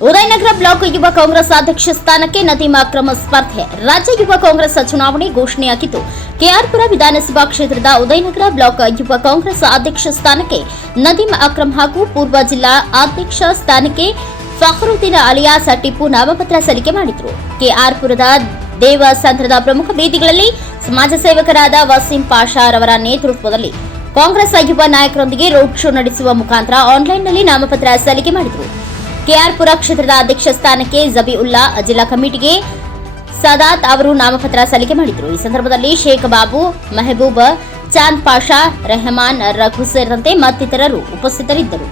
Udayanagar block ಯುವ ಕಾಂಗ್ರೆಸ್ ಅಧ್ಯಕ್ಷ ಸ್ಥಾನಕ್ಕೆ ನದೀಮ್ ಅಕ್ರಮ ಸ್ಪರ್ಧೆ. ರಾಜ್ಯ ಯುವ ಕಾಂಗ್ರೆಸ್ ಚುನಾವಣೆ ಘೋಷಣೆಯಾಗಿದ್ದು, ಕೆಆರ್ಪುರ ವಿಧಾನಸಭಾ ಕ್ಷೇತ್ರದ ಉದಯನಗರ ಬ್ಲಾಕ್ ಯುವ ಕಾಂಗ್ರೆಸ್ ಅಧ್ಯಕ್ಷ ಸ್ಥಾನಕ್ಕೆ ನದೀಮ್ ಅಕ್ರಮ್ ಹಾಗೂ ಪೂರ್ವ ಜಿಲ್ಲಾ ಅಧ್ಯಕ್ಷ ಸ್ಥಾನಕ್ಕೆ ಫಖರುದ್ದೀನ್ ಅಲಿಯಾಸ್ ಟಿಪ್ಪು ನಾಮಪತ್ರ ಸಲ್ಲಿಕೆ ಮಾಡಿದ್ರು. ಕೆಆರ್ಪುರದ ದೇವಸಂದ್ರದ ಪ್ರಮುಖ ಬೀದಿಗಳಲ್ಲಿ ಸಮಾಜ ಸೇವಕರಾದ ವಸೀಂ ಪಾಷಾ ಅವರ ನೇತೃತ್ವದಲ್ಲಿ ಕಾಂಗ್ರೆಸ್ ಯುವ ನಾಯಕರೊಂದಿಗೆ ರೋಡ್ ಶೋ ನಡೆಸುವ ಮುಖಾಂತರ ಆನ್ಲೈನ್ನಲ್ಲಿ ನಾಮಪತ್ರ ಸಲ್ಲಿಕೆ ಮಾಡಿದರು. ಕೆಆರ್ಪುರ ಕ್ಷೇತ್ರದ ಅಧ್ಯಕ್ಷ ಸ್ಥಾನಕ್ಕೆ ಜಬಿ ಉಲ್ಲಾ ಜಿಲ್ಲಾ ಕಮಿಟಿಗೆ ಸದಾತ್ ಅವರು ನಾಮಪತ್ರ ಸಲ್ಲಿಕೆ ಮಾಡಿದರು ಈ ಸಂದರ್ಭದಲ್ಲಿ ಶೇಖ್ ಬಾಬು, ಮೆಹಬೂಬ್, ಚಾಂದ್ ಪಾಷಾ, ರೆಹಮಾನ್ ರಘು ಸೇರಿದಂತೆ ಮತ್ತಿತರರು ಉಪಸ್ಥಿತರಿದ್ದರು.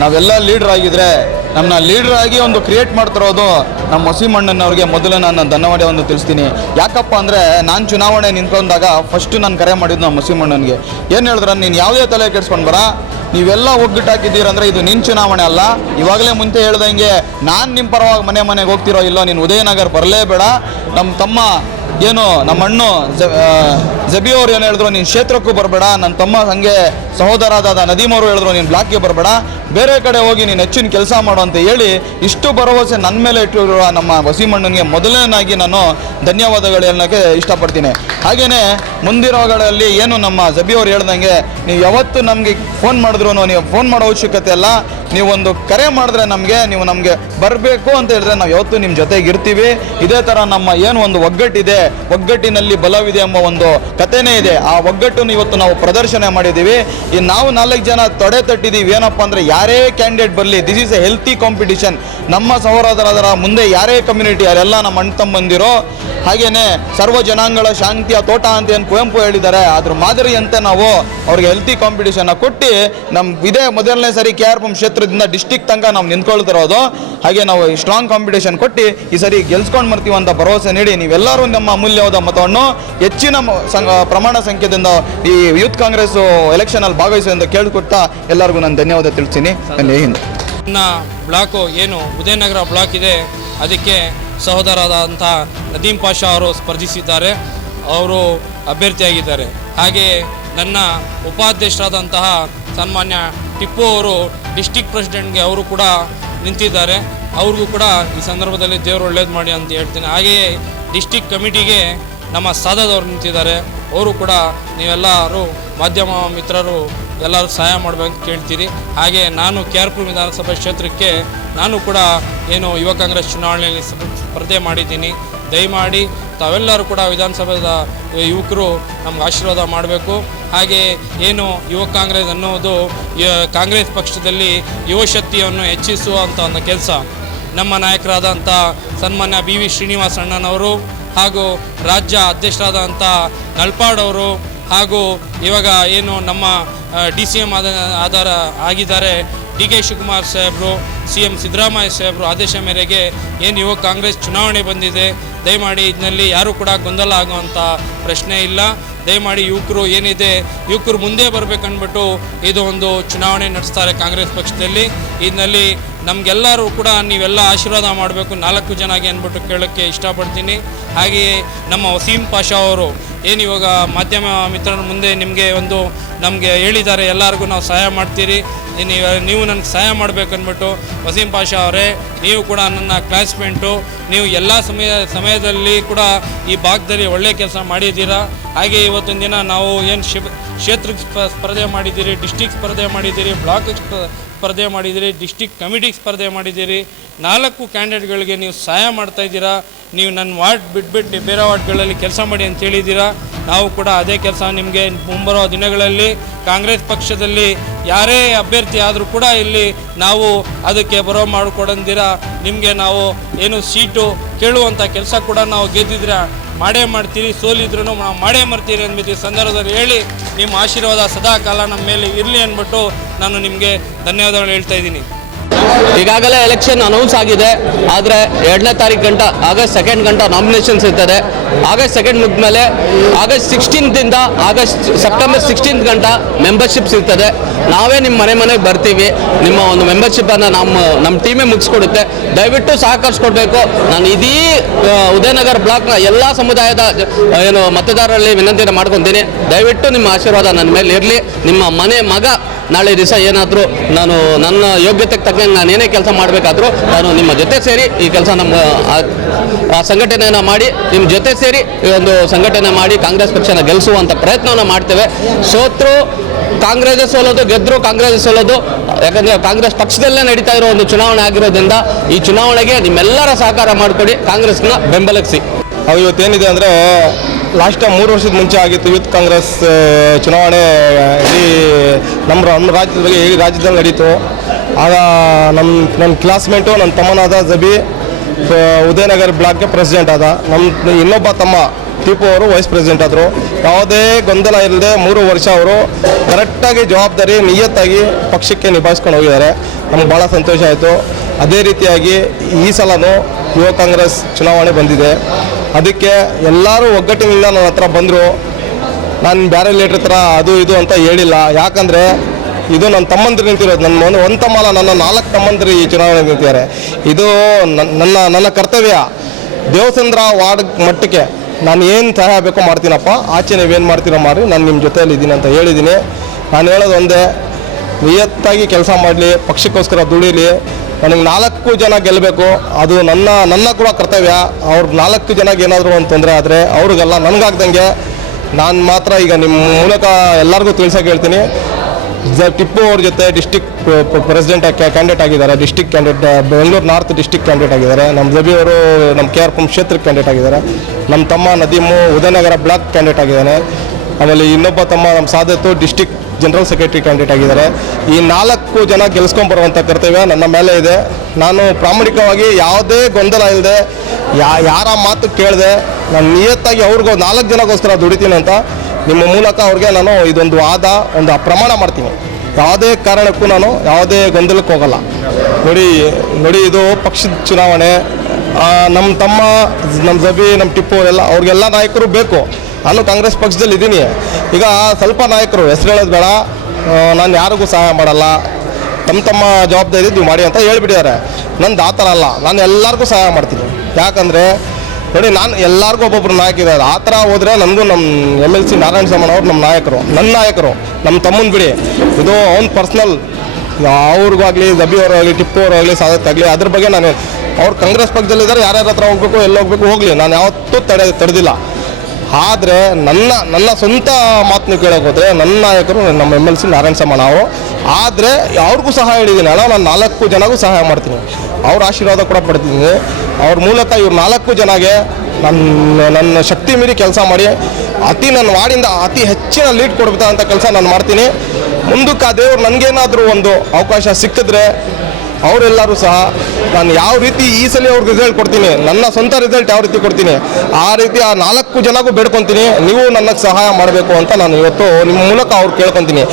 ನಾವೆಲ್ಲ ಲೀಡರ್ ಆಗಿದ್ರೆ ನಮ್ಮನ್ನ ಲೀಡರ್ ಆಗಿ ಒಂದು ಕ್ರಿಯೇಟ್ ಮಾಡ್ತಿರೋದು ನಮ್ಮ ವಸೀಂ ಅಣ್ಣನವ್ರಿಗೆ ಮೊದಲು ನಾನು ಧನ್ಯವಾದವನ್ನು ತಿಳಿಸ್ತೀನಿ. ಯಾಕಪ್ಪ ಅಂದರೆ ನಾನು ಚುನಾವಣೆ ನಿಂತ್ಕೊಂಡಾಗ ಫಸ್ಟ್ ನಾನು ಕರೆ ಮಾಡಿದ್ದು ನಮ್ಮ ವಸೀಂ ಅಣ್ಣನಿಗೆ ಏನು ಹೇಳಿದ್ರೆ ನೀನು ಯಾವುದೇ ತಲೆ ಕೆಡ್ಸ್ಕೊಂಡು ಬರ, ನೀವೆಲ್ಲ ಒಗ್ಗಿಟ್ಟಾಕಿದ್ದೀರಂದ್ರೆ ಇದು ನಿನ್ನ ಚುನಾವಣೆ ಅಲ್ಲ. ಇವಾಗಲೇ ಮುಂಚೆ ಹೇಳ್ದಂಗೆ ನಾನು ನಿಮ್ಮ ಪರವಾಗಿ ಮನೆ ಮನೆಗೆ ಹೋಗ್ತಿರೋ ಇಲ್ಲೋ ನೀನು ಉದಯನಗರ್ ಬರಲೇಬೇಡ. ನಮ್ಮ ತಮ್ಮ ಏನು ನಮ್ಮ ಅಣ್ಣು ಜಬಿ ಅವ್ರು ಏನು ಹೇಳಿದ್ರು, ನೀನು ಕ್ಷೇತ್ರಕ್ಕೂ ಬರಬೇಡ ನನ್ನ ತಮ್ಮ ಹಂಗೆ ಸಹೋದರಾದ ನದೀಮ್ ಅವರು ಹೇಳಿದ್ರು, ನೀನು ಬ್ಲಾಕ್ಗೆ ಬರಬೇಡ, ಬೇರೆ ಕಡೆ ಹೋಗಿ ನೀನು ಹೆಚ್ಚಿನ ಕೆಲಸ ಮಾಡು ಅಂತ ಹೇಳಿ ಇಷ್ಟು ಭರವಸೆ ನನ್ನ ಮೇಲೆ ಇಟ್ಟಿರುವ ನಮ್ಮ ವಸೀಮಣ್ಣನಿಗೆ ಮೊದಲನೇನಾಗಿ ನಾನು ಧನ್ಯವಾದಗಳು ಹೇಳೋಕ್ಕೆ ಇಷ್ಟಪಡ್ತೀನಿ. ಹಾಗೆಯೇ ಮುಂದಿರೋಗಳಲ್ಲಿ ಏನು ನಮ್ಮ ಜಬಿ ಅವರು ಹೇಳ್ದಂಗೆ, ನೀವು ಯಾವತ್ತು ನಮಗೆ ಫೋನ್ ಮಾಡಿದ್ರು ನೀವು ಫೋನ್ ಮಾಡೋ ಅವಶ್ಯಕತೆ ಅಲ್ಲ ನೀವೊಂದು ಕರೆ ಮಾಡಿದ್ರೆ ನಮಗೆ, ನೀವು ನಮಗೆ ಬರಬೇಕು ಅಂತ ಹೇಳಿದ್ರೆ ನಾವು ಯಾವತ್ತು ನಿಮ್ಮ ಜೊತೆಗೆ ಇರ್ತೀವಿ ಇದೇ ಥರ ನಮ್ಮ ಏನು ಒಂದು ಒಗ್ಗಟ್ಟಿದೆ ಒಗ್ಗಟ್ಟಿನಲ್ಲಿ ಬಲವಿದೆ ಎಂಬ ಒಂದು ಕಥೆನೇ ಇದೆ. ಆ ಒಗ್ಗಟ್ಟನ್ನು ಇವತ್ತು ನಾವು ಪ್ರದರ್ಶನ ಮಾಡಿದ್ದೀವಿ. ಈ ನಾವು ನಾಲ್ಕು ಜನ ತೊಡೆ ತಟ್ಟಿದ್ದೀವಿ. ಏನಪ್ಪ ಅಂದರೆ ಯಾರೇ ಕ್ಯಾಂಡಿಡೇಟ್ ಬರಲಿ this is a healthy competition ನಮ್ಮ ಸಹೋದರರ ಮುಂದೆ ಯಾರೇ ಕಮ್ಯುನಿಟಿ ಯಾರೆಲ್ಲ ನಮ್ಮ ಅಣ್ಣ ತಮ್ಮಂದಿರೋ ಹಾಗೇನೆ ಸರ್ವ ಜನಾಂಗಗಳ ಶಾಂತಿಯ ತೋಟ ಅಂತ ಏನು ಕುವೆಂಪು ಹೇಳಿದ್ದಾರೆ, ಅದ್ರ ಮಾದರಿಯಂತೆ ನಾವು ಅವ್ರಿಗೆ ಹೆಲ್ತಿ ಕಾಂಪಿಟೇಷನ್ನ ಕೊಟ್ಟು ನಮ್ಮ ಇದೇ ಮೊದಲನೇ ಸರಿ ಕೆ ಆರ್ ಪಂ ಕ್ಷೇತ್ರದಿಂದ ಡಿಸ್ಟಿಕ್ ತನಕ ನಾವು ನಿಂತ್ಕೊಳ್ತಿರೋದು. ಹಾಗೆ ನಾವು ಸ್ಟ್ರಾಂಗ್ ಕಾಂಪಿಟೇಷನ್ ಕೊಟ್ಟು ಈ ಸರಿ ಗೆಲ್ಸ್ಕೊಂಡು ಬರ್ತೀವಿ ಅಂತ ಭರವಸೆ ನೀಡಿ ನೀವೆಲ್ಲರೂ ನಮ್ಮ ಅಮೂಲ್ಯವಾದ ಮತವನ್ನು ಹೆಚ್ಚಿನ ಪ್ರಮಾಣ ಸಂಖ್ಯೆಯಿಂದ ಈ ಯೂತ್ ಕಾಂಗ್ರೆಸ್ ಎಲೆಕ್ಷನಲ್ಲಿ ಭಾಗವಹಿಸಿ ಅಂತ ಕೇಳಿಕೊಡ್ತಾ ಎಲ್ಲರಿಗೂ ನಾನು ಧನ್ಯವಾದ ತಿಳಿಸ್ತೀನಿ. ನನ್ನ ಹಿಂದೆ. ನನ್ನ ಬ್ಲಾಕು ಏನು? ಉದಯನಗರ ಬ್ಲಾಕ್ ಇದೆ. ಅದಕ್ಕೆ ಸಹೋದರಾದಂಥ ನದೀಂ ಪಾಷಾ ಅವರು ಸ್ಪರ್ಧಿಸಿದ್ದಾರೆ. ಅವರು ಅಭ್ಯರ್ಥಿಯಾಗಿದ್ದಾರೆ. ಹಾಗೆ ನನ್ನ ಉಪಾಧ್ಯಕ್ಷರಾದಂತಹ ಸನ್ಮಾನ್ಯ ಟಿಪ್ಪು ಅವರು ಡಿಸ್ಟಿಕ್ ಪ್ರೆಸಿಡೆಂಟ್ಗೆ ಅವರು ಕೂಡ ನಿಂತಿದ್ದಾರೆ. ಅವ್ರಿಗೂ ಕೂಡ ಈ ಸಂದರ್ಭದಲ್ಲಿ ದೇವರು ಒಳ್ಳೇದು ಮಾಡಿ ಅಂತ ಹೇಳ್ತೀನಿ. ಹಾಗೆಯೇ ಡಿಸ್ಟಿಕ್ ಕಮಿಟಿಗೆ ನಮ್ಮ ಸಾದದವರು ನಿಂತಿದ್ದಾರೆ. ಅವರು ಕೂಡ ನೀವೆಲ್ಲರೂ ಮಾಧ್ಯಮ ಮಿತ್ರರು ಎಲ್ಲರೂ ಸಹಾಯ ಮಾಡಬೇಕು ಕೇಳ್ತೀರಿ. ಹಾಗೆ ನಾನು ಕೆ ವಿಧಾನಸಭಾ ಕ್ಷೇತ್ರಕ್ಕೆ ನಾನು ಕೂಡ ಏನು ಯುವ ಕಾಂಗ್ರೆಸ್ ಚುನಾವಣೆಯಲ್ಲಿ ಸ್ಪ- ಸ್ಪರ್ಧೆ ಮಾಡಿದ್ದೀನಿ. ದಯಮಾಡಿ ತಾವೆಲ್ಲರೂ ಕೂಡ ವಿಧಾನಸಭೆದ ಯುವಕರು ನಮ್ಗೆ ಆಶೀರ್ವಾದ ಮಾಡಬೇಕು. ಹಾಗೆ ಏನು ಯುವ ಕಾಂಗ್ರೆಸ್ ಅನ್ನೋದು ಕಾಂಗ್ರೆಸ್ ಪಕ್ಷದಲ್ಲಿ ಯುವಶಕ್ತಿಯನ್ನು ಹೆಚ್ಚಿಸುವಂಥ ಒಂದು ಕೆಲಸ ನಮ್ಮ ನಾಯಕರಾದಂಥ ಸನ್ಮಾನ್ಯ ಬಿ ವಿ ಶ್ರೀನಿವಾಸ ಅಣ್ಣನವರು ಹಾಗೂ ರಾಜ್ಯ ಅಧ್ಯಕ್ಷರಾದಂಥ ನಳ್ಪಾಡವರು ಹಾಗೂ ಇವಾಗ ಏನು ನಮ್ಮ ಡಿ ಸಿ ಎಂ ಆದ, ಆಧಾರ ಆಗಿದ್ದಾರೆ ಡಿ ಕೆ ಶಿವಕುಮಾರ್ ಸಾಹೇಬರು, ಸಿ ಎಂ ಸಿದ್ದರಾಮಯ್ಯ ಸಾಹೇಬರು ಆದೇಶ ಮೇರೆಗೆ ಏನು ಯುವ ಕಾಂಗ್ರೆಸ್ ಚುನಾವಣೆ ಬಂದಿದೆ. ದಯಮಾಡಿ ಇದರಲ್ಲಿ ಯಾರೂ ಕೂಡ ಗೊಂದಲ ಆಗುವಂಥ ಪ್ರಶ್ನೆ ಇಲ್ಲ. ದಯಮಾಡಿ ಯುವಕರು ಏನಿದೆ, ಯುವಕರು ಮುಂದೆ ಬರಬೇಕನ್ಬಿಟ್ಟು ಇದು ಒಂದು ಚುನಾವಣೆ ನಡೆಸ್ತಾರೆ ಕಾಂಗ್ರೆಸ್ ಪಕ್ಷದಲ್ಲಿ. ಇದರಲ್ಲಿ ನಮಗೆಲ್ಲರೂ ಕೂಡ ನೀವೆಲ್ಲ ಆಶೀರ್ವಾದ ಮಾಡಬೇಕು, ನಾಲ್ಕು ಜನಗೆ ಅಂದ್ಬಿಟ್ಟು ಕೇಳೋಕ್ಕೆ ಇಷ್ಟಪಡ್ತೀನಿ. ಹಾಗೆಯೇ ನಮ್ಮ ವಸೀಂ ಪಾಷಾ ಅವರು ಏನು ಇವಾಗ ಮಾಧ್ಯಮ ಮಿತ್ರರ ಮುಂದೆ ನಿಮಗೆ ಒಂದು ನಮಗೆ ಹೇಳಿದ್ದಾರೆ, ಎಲ್ಲರಿಗೂ ನಾವು ಸಹಾಯ ಮಾಡ್ತೀರಿ. ನೀವು ನೀವು ನನಗೆ ಸಹಾಯ ಮಾಡಬೇಕನ್ಬಿಟ್ಟು ವಸೀಂ ಪಾಷಾ ಅವರೇ, ನೀವು ಕೂಡ ನನ್ನ ಕ್ಲಾಸ್ಮೇಟು ನೀವು ಎಲ್ಲ ಸಮಯ ಸಮಯದಲ್ಲಿ ಕೂಡ ಈ ಭಾಗದಲ್ಲಿ ಒಳ್ಳೆಯ ಕೆಲಸ ಮಾಡಿದ್ದೀರಾ? ಹಾಗೆ ಇವತ್ತಿನ ದಿನ ನಾವು ಏನು ಶಿಬ್ ಕ್ಷೇತ್ರಕ್ಕೆ ಸ್ಪ ಸ್ಪರ್ಧೆ ಮಾಡಿದ್ದೀರಿ, ಡಿಸ್ಟಿಕ್ ಸ್ಪರ್ಧೆ ಮಾಡಿದ್ದೀರಿ, ಬ್ಲಾಕ್ ಸ್ಪರ್ಧೆ ಮಾಡಿದ್ದೀರಿ, ಡಿಸ್ಟಿಕ್ ಕಮಿಟಿಗೆ ಸ್ಪರ್ಧೆ ಮಾಡಿದ್ದೀರಿ, ನಾಲ್ಕು ಕ್ಯಾಂಡಿಡೇಟ್ಗಳಿಗೆ ನೀವು ಸಹಾಯ ಮಾಡ್ತಾ ಇದ್ದೀರಾ? ನೀವು ನನ್ನ ವಾರ್ಡ್ ಬಿಟ್ಬಿಟ್ಟು ಬೇರೆ ವಾರ್ಡ್ಗಳಲ್ಲಿ ಕೆಲಸ ಮಾಡಿ ಅಂತ ಹೇಳಿದ್ದೀರಾ? ನಾವು ಕೂಡ ಅದೇ ಕೆಲಸ ನಿಮಗೆ ಮುಂಬರೋ ದಿನಗಳಲ್ಲಿ ಕಾಂಗ್ರೆಸ್ ಪಕ್ಷದಲ್ಲಿ ಯಾರೇ ಅಭ್ಯರ್ಥಿ ಆದರೂ ಕೂಡ ಇಲ್ಲಿ ನಾವು ಅದಕ್ಕೆ ಬರೋ ಮಾಡಿಕೊಡಂದಿರ? ನಿಮಗೆ ನಾವು ಏನು ಸೀಟು ಕೇಳುವಂಥ ಕೆಲಸ ಕೂಡ ನಾವು ಗೆದ್ದಿದ್ರೆ ಮಾಡೇ ಮಾಡ್ತೀರಿ ಸೋಲಿದ್ರು ನಾವು ಮಾಡೇ ಮಾಡ್ತೀರಿ ಅಂದ್ಬಿಟ್ಟು ಸಂದರ್ಭದಲ್ಲಿ ಹೇಳಿ ನಿಮ್ಮ ಆಶೀರ್ವಾದ ಸದಾ ಕಾಲ ನಮ್ಮ ಮೇಲೆ ಇರಲಿ ಅಂದ್ಬಿಟ್ಟು ನಾನು ನಿಮಗೆ ಧನ್ಯವಾದಗಳು ಹೇಳ್ತಾ ಇದ್ದೀನಿ. ಈಗಾಗಲೇ ಎಲೆಕ್ಷನ್ ಅನೌನ್ಸ್ ಆಗಿದೆ. ಆದರೆ ಎರಡನೇ ತಾರೀಕು ಗಂಟ, ಆಗಸ್ಟ್ ಸೆಕೆಂಡ್ ಗಂಟ ನಾಮಿನೇಷನ್ಸ್ ಇರ್ತದೆ ಆಗಸ್ಟ್ ಸೆಕೆಂಡ್ ಮುಗಿದ್ಮೇಲೆ ಆಗಸ್ಟ್ ಸಿಕ್ಸ್ಟೀನ್ತಿಂದ ಆಗಸ್ಟ್ ಸೆಪ್ಟೆಂಬರ್ ಸಿಕ್ಸ್ಟೀನ್ತ್ ಗಂಟ ಮೆಂಬರ್ಶಿಪ್ಸ್ ಇರ್ತದೆ ನಾವೇ ನಿಮ್ಮ ಮನೆ ಮನೆಗೆ ಬರ್ತೀವಿ. ನಿಮ್ಮ ಒಂದು ಮೆಂಬರ್ಶಿಪ್ಪನ್ನು ನಮ್ಮ ನಮ್ಮ ಟೀಮೇ ಮುಗಿಸ್ಕೊಡುತ್ತೆ. ದಯವಿಟ್ಟು ಸಹಕರಿಸ್ಕೊಡ್ಬೇಕು. ನಾನು ಇದೀ ಉದಯನಗರ್ ಉದಯನಗರ ಬ್ಲಾಕ್ನ ಎಲ್ಲ ಸಮುದಾಯದ ಏನು ಮತದಾರರಲ್ಲಿ ವಿನಂತಿಯನ್ನು ಮಾಡ್ಕೊತೀನಿ. ದಯವಿಟ್ಟು ನಿಮ್ಮ ಆಶೀರ್ವಾದ ನನ್ನ ಮೇಲೆ ಇರಲಿ. ನಿಮ್ಮ ಮನೆ ಮಗ ನಾಳೆ ದಿವಸ ಏನಾದರೂ ನಾನು ನನ್ನ ಯೋಗ್ಯತೆಗೆ ತಕ್ಕಂಗೆ ನಾನು ಏನೇ ಕೆಲಸ ಮಾಡಬೇಕಾದ್ರೂ ನಾನು ನಿಮ್ಮ ಜೊತೆ ಸೇರಿ ಈ ಕೆಲಸ ನಮ್ಮ, ಆ- ಸಂಘಟನೆಯನ್ನು ಮಾಡಿ, ನಿಮ್ಮ ಜೊತೆ ಸೇರಿ ಈ ಒಂದು ಸಂಘಟನೆ ಮಾಡಿ ಕಾಂಗ್ರೆಸ್ ಪಕ್ಷನ ಗೆಲ್ಲಿಸುವಂಥ ಪ್ರಯತ್ನವನ್ನು ಮಾಡ್ತೇವೆ. ಸೋತರು ಕಾಂಗ್ರೆಸ್ ಸೋಲೋದು ಗೆದ್ದರು ಕಾಂಗ್ರೆಸ್ ಸೋಲೋದು, ಯಾಕಂದರೆ ಕಾಂಗ್ರೆಸ್ ಪಕ್ಷದಲ್ಲೇ ನಡೀತಾ ಇರೋ ಒಂದು ಚುನಾವಣೆ ಆಗಿರೋದ್ರಿಂದ ಈ ಚುನಾವಣೆಗೆ ನಿಮ್ಮೆಲ್ಲರ ಸಹಕಾರ ಮಾಡಿಕೊಡಿ, ಕಾಂಗ್ರೆಸ್ನ ಬೆಂಬಲಿಸಿ ಅವು ಇವತ್ತೇನಿದೆ ಅಂದರೆ ಲಾಸ್ಟ್ ಟೈಮ್ ಮೂರು ವರ್ಷದ ಮುಂಚೆ ಆಗಿತ್ತು ಯೂತ್ ಕಾಂಗ್ರೆಸ್ ಚುನಾವಣೆ, ಇಡೀ ನಮ್ಮ ನಮ್ಮ ರಾಜ್ಯದ ಬಗ್ಗೆ ಇಡೀ ರಾಜ್ಯದಲ್ಲಿ ನಡೀತು. ಆಗ ನಮ್ಮ ನನ್ನ ಕ್ಲಾಸ್ಮೇಟು ನನ್ನ ತಮ್ಮನಾದ ಜಬಿ ಉದಯನಗರ್ ಬ್ಲಾಕ್ಗೆ ಪ್ರೆಸಿಡೆಂಟ್ ಆದ. ನಮ್ಮ ಇನ್ನೊಬ್ಬ ತಮ್ಮ ಟಿಪು ಅವರು ವೈಸ್ ಪ್ರೆಸಿಡೆಂಟ್ ಆದರು. ಯಾವುದೇ ಗೊಂದಲ ಇಲ್ಲದೆ ಮೂರು ವರ್ಷ ಅವರು ಕರೆಕ್ಟಾಗಿ ಜವಾಬ್ದಾರಿ, ನಿಯತ್ತಾಗಿ ಪಕ್ಷಕ್ಕೆ ನಿಭಾಯಿಸ್ಕೊಂಡು ಹೋಗಿದ್ದಾರೆ. ನಮ್ಗೆ ಭಾಳ ಸಂತೋಷ ಆಯಿತು. ಅದೇ ರೀತಿಯಾಗಿ ಈ ಸಲನೂ ಯುವ ಕಾಂಗ್ರೆಸ್ ಚುನಾವಣೆ ಬಂದಿದೆ. ಅದಕ್ಕೆ ಎಲ್ಲರೂ ಒಗ್ಗಟ್ಟಿನಿಂದ ನನ್ನ ಹತ್ರ ಬಂದರು. ನಾನು ಬ್ಯಾರೆ ಲೀಟ್ರ್ ಥರ ಅದು ಇದು ಅಂತ ಹೇಳಿಲ್ಲ. ಯಾಕಂದರೆ ಇದು ನನ್ನ ತಮ್ಮಂದಿರು ನಿಂತಿರೋದು. ನನ್ನ ಒಂದು ಒಂದು ತಮ್ಮಲ್ಲ ನನ್ನ ನಾಲ್ಕು ತಮ್ಮಂದಿರು ಈ ಚುನಾವಣೆ ನಿಂತಿದ್ದಾರೆ. ಇದು ನನ್- ನನ್ನ ನನ್ನ ಕರ್ತವ್ಯ. ದೇವಸಂದ್ರ ವಾರ್ಡ್ ಮಟ್ಟಕ್ಕೆ ನಾನು ಏನು ಸಹಾಯ ಬೇಕೋ ಮಾಡ್ತೀನಪ್ಪ. ಆಚೆ ನೀವೇನು ಮಾಡ್ತೀರೋ ಮಾಡಿ ನಾನು ನಿಮ್ಮ ಜೊತೆಯಲ್ಲಿ ಇದ್ದೀನಿ ಅಂತ ಹೇಳಿದ್ದೀನಿ. ನಾನು ಹೇಳೋದು ಒಂದೇ ನಿಯತ್ತಾಗಿ ಕೆಲಸ ಮಾಡಲಿ, ಪಕ್ಷಕ್ಕೋಸ್ಕರ ದುಡೀಲಿ. ನನಗೆ ನಾಲ್ಕು ಜನ ಗೆಲ್ಲಬೇಕು ಅದು ನನ್ನ ನನ್ನ ಕೂಡ ಕರ್ತವ್ಯ. ಅವ್ರ ನಾಲ್ಕು ಜನಕ್ಕೆ ಏನಾದರೂ ಒಂದು ತೊಂದರೆ ಆದರೆ ಅವ್ರಿಗೆಲ್ಲ ನನಗಾಗ್ದಂಗೆ. ನಾನು ಮಾತ್ರ ಈಗ ನಿಮ್ಮ ಮೂಲಕ ಎಲ್ಲರಿಗೂ ತಿಳಿಸೋಕೆ ಹೇಳ್ತೀನಿ. ಟಿಪ್ಪು ಅವ್ರ ಜೊತೆ ಡಿಸ್ಟಿಕ್ ಪ್ರೆಸಿಡೆಂಟ್ ಕ್ಯಾಂಡಿಡೇಟ್ ಆಗಿದ್ದಾರೆ. District candidate, Bengaluru north district candidate ಆಗಿದ್ದಾರೆ. ನಮ್ಮ ಜಬಿ ಅವರು ನಮ್ಮ ಕೆ ಆರ್ ಪುಂ ಕ್ಷೇತ್ರಕ್ಕೆ ಕ್ಯಾಂಡಿಡೇಟ್ ಆಗಿದ್ದಾರೆ. ನಮ್ಮ ತಮ್ಮ ನದೀಮು ಉದಯನಗರ ಬ್ಲಾಕ್ ಕ್ಯಾಂಡಿಡೇಟ್ ಆಗಿದ್ದಾನೆ. ಆಮೇಲೆ ಇನ್ನೊಬ್ಬ ತಮ್ಮ ನಮ್ಮ Sadat district general secretary candidate ಆಗಿದ್ದಾರೆ. ಈ ನಾಲ್ಕು ಜನ ಗೆಲ್ಸ್ಕೊಂಬರುವಂಥ ಕರ್ತವ್ಯ ನನ್ನ ಮೇಲೆ ಇದೆ. ನಾನು ಪ್ರಾಮಾಣಿಕವಾಗಿ ಯಾವುದೇ ಗೊಂದಲ ಇಲ್ಲದೆ ಯಾ, ಯಾರ ಮಾತು ಕೇಳಿದೆ, ನಾನು ನಿಯತ್ತಾಗಿ ಅವ್ರಿಗೂ ನಾಲ್ಕು ಜನಗೋಸ್ಕರ ದುಡಿತೀನಿ ಅಂತ ನಿಮ್ಮ ಮೂಲಕ ಅವ್ರಿಗೆ ನಾನು ಇದೊಂದು ವಾದ, ಒಂದು ಅಪ್ರಮಾಣ ಮಾಡ್ತೀನಿ. ಯಾವುದೇ ಕಾರಣಕ್ಕೂ ನಾನು ಯಾವುದೇ ಗೊಂದಲಕ್ಕೆ ಹೋಗಲ್ಲ. ನೋಡಿ ನೋಡಿ ಇದು ಪಕ್ಷದ ಚುನಾವಣೆ. ನಮ್ಮ ತಮ್ಮ ನಮ್ಮ ಜಬಿ ನಮ್ಮ ಟಿಪ್ಪು ಎಲ್ಲ ಅವ್ರಿಗೆಲ್ಲ ನಾಯಕರು ಬೇಕು. ನಾನು ಕಾಂಗ್ರೆಸ್ ಪಕ್ಷದಲ್ಲಿ ಇದ್ದೀನಿ. ಈಗ ಸ್ವಲ್ಪ ನಾಯಕರು ಹೆಸರು ಹೇಳೋದು ಬೇಡ. ನಾನು ಯಾರಿಗೂ ಸಹಾಯ ಮಾಡಲ್ಲ. ತಮ್ಮ ತಮ್ಮ ಜವಾಬ್ದಾರಿ ನೀವು ಮಾಡಿ ಅಂತ ಹೇಳ್ಬಿಟ್ಟಿದ್ದಾರೆ. ಆ ಥರ ಅಲ್ಲ. ನಾನು ಎಲ್ಲರಿಗೂ ಸಹಾಯ ಮಾಡ್ತೀನಿ. ಯಾಕಂದರೆ, ನೋಡಿ, ನಾನು ಎಲ್ಲರಿಗೂ ಒಬ್ಬೊಬ್ರು ನಾಯಕ ಇದ್ದಾರೆ ಆ ಥರ ಹೋದರೆ ನನಗೂ ನಮ್ಮ M L C Narayana Samanna ಅವರು ನಮ್ಮ ನಾಯಕರು. ನನ್ನ ನಾಯಕರು, ನಮ್ಮ ತಮ್ಮನ ಬಿಡಿ. ಇದು ಅವ್ನ ಪರ್ಸ್ನಲ್ ದಬ್ಬಿ ಅವರಾಗಲಿ ಟಿಪ್ಪು ಅವರಾಗಲಿ ಆಗಲಿ, ಅದ್ರ ಬಗ್ಗೆ ನಾನು ಅವ್ರು ಕಾಂಗ್ರೆಸ್ ಪಕ್ಷದಲ್ಲಿದ್ದಾರೆ. ಯಾರ್ಯಾರ ಹತ್ರ ಹೋಗ್ಬೇಕು, ಎಲ್ಲಿ ಹೋಗ್ಬೇಕು, ಹೋಗಲಿ. ನಾನು ಯಾವತ್ತೂ ತಡೆ ತಡೆದಿಲ್ಲ. ಆದರೆ ನನ್ನ ನನ್ನ ಸ್ವಂತ ಮಾತನ್ನು ಕೇಳೋಕೆ ಹೋದರೆ ನನ್ನ ನಾಯಕರು, ನಮ್ಮ ಎಂ ಎಲ್ ಸಿ ನಾರಾಯಣ ಸಮ ನಾವು. ಆದರೆ ಅವ್ರಿಗೂ ಸಹ ಹೇಳಿದ್ದೀನಿ ಅಣ್ಣ, ನಾನು ನಾಲ್ಕು ಜನಗೂ ಸಹಾಯ ಮಾಡ್ತೀನಿ. ಅವ್ರ ಆಶೀರ್ವಾದ ಕೂಡ ಪಡ್ತೀನಿ. ಅವ್ರ ಮೂಲಕ ಇವ್ರು ನಾಲ್ಕು ಜನಗೆ ನನ್ನ ನನ್ನ ಶಕ್ತಿ ಮೀರಿ ಕೆಲಸ ಮಾಡಿ, ಅತಿ ನನ್ನ ವಾರ್ಡಿಂದ ಅತಿ ಹೆಚ್ಚಿನ ಲೀಡ್ ಕೊಡ್ಬೇಕಂತ ಕೆಲಸ ನಾನು ಮಾಡ್ತೀನಿ. ಮುಂದಕ್ಕೆ ಆ ದೇವ್ರು ನನಗೇನಾದರೂ ಒಂದು ಅವಕಾಶ ಸಿಕ್ಕಿದ್ರೆ ಅವರೆಲ್ಲರೂ ಸಹ ನಾನು ಯಾವ ರೀತಿ ಈ ಸಲ ಅವ್ರಿಗೆ ರಿಸಲ್ಟ್ ಕೊಡ್ತೀನಿ, ನನ್ನ ಸ್ವಂತ ರಿಸಲ್ಟ್ ಯಾವ ರೀತಿ ಕೊಡ್ತೀನಿ, ಆ ರೀತಿ ಆ ನಾಲ್ಕು ಜನಗೂ ಬೇಡ್ಕೊತೀನಿ, ನೀವು ನನಗೆ ಸಹಾಯ ಮಾಡಬೇಕು ಅಂತ ನಾನು ಇವತ್ತು ನಿಮ್ಮ ಮೂಲಕ ಅವ್ರು ಕೇಳ್ಕೊತೀನಿ.